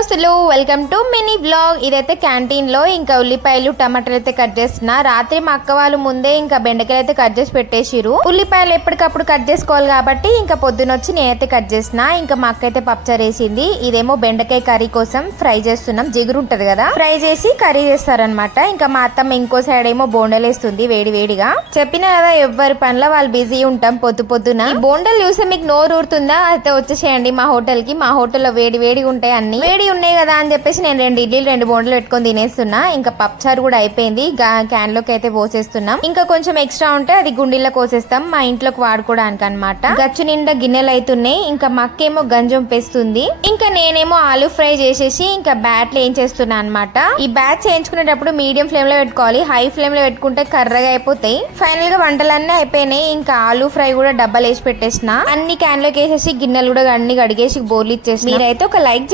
దోస్తులు welcome to mini blog. ఇదైతే canteen లో ఇంకా ఉల్లిపాయలు టమాటాలు అయితే కట్ చేస్తున్నా. రాత్రి మా అక్క వాళ్ళు ముందే ఇంకా బెండకాయలు అయితే కట్ చేసి పెట్టేసిరు. ఉల్లిపాయలు ఎప్పటికప్పుడు కట్ చేసుకోవాలి కాబట్టి ఇంకా పొద్దున వచ్చి నేనైతే కట్ చేసిన. ఇంకా మా అక్క అయితే పప్పుచారు వేసింది. ఇదేమో బెండకాయ కర్రీ కోసం ఫ్రై చేస్తున్నాం. జిగురు ఉంటది కదా, ఫ్రై చేసి కర్రీ చేస్తారనమాట. ఇంకా మా అత్తమ్మ ఇంకో సైడ్ ఏమో బోండలు వేస్తుంది వేడి వేడిగా. చెప్పిన కదా ఎవరి పనిలో వాళ్ళు బిజీ ఉంటాం పొద్దున. ఈ బోండలు చూస్తే మీకు నోరు ఊరుతుందా? అయితే వచ్చేసేయండి మా హోటల్ కి. మా హోటల్లో వేడి వేడిగా ఉంటాయి, అన్ని వేడి ఉన్నాయి కదా అని చెప్పేసి నేను 2 ఇడ్లీలు 2 బోండలు పెట్టుకొని తినేస్తున్నా. ఇంకా పప్పుచారు కూడా అయిపోయింది. క్యాన్ లోకి అయితే పోసేస్తున్నాం. ఇంకా కొంచెం ఎక్స్ట్రా ఉంటే అది గుండీలో కోసేస్తాం మా ఇంట్లోకి వాడుకోవడానికి అనమాట. గచ్చు నిండా గిన్నెలు అవుతున్నాయి. ఇంకా మా అక్కేమో గంజం పెస్తుంది. ఇంకా నేనేమో ఆలు ఫ్రై చేసేసి ఇంకా బ్యాట్లు ఏం చేస్తున్నా అనమాట. ఈ బ్యాచ్ చేయించుకునేటప్పుడు మీడియం ఫ్లేమ్ లో పెట్టుకోవాలి. హై ఫ్లేమ్ లో పెట్టుకుంటే కర్రగా అయిపోతాయి. ఫైనల్ గా వంటలన్నీ అయిపోయినాయి. ఇంకా ఆలు ఫ్రై కూడా డబ్బాలు వేసి పెట్టేసిన. అన్ని క్యాన్ లోకి వేసేసి గిన్నెలు కూడా అన్ని కడిగేసి బోర్లు ఇచ్చేసి. మీరైతే ఒక లైక్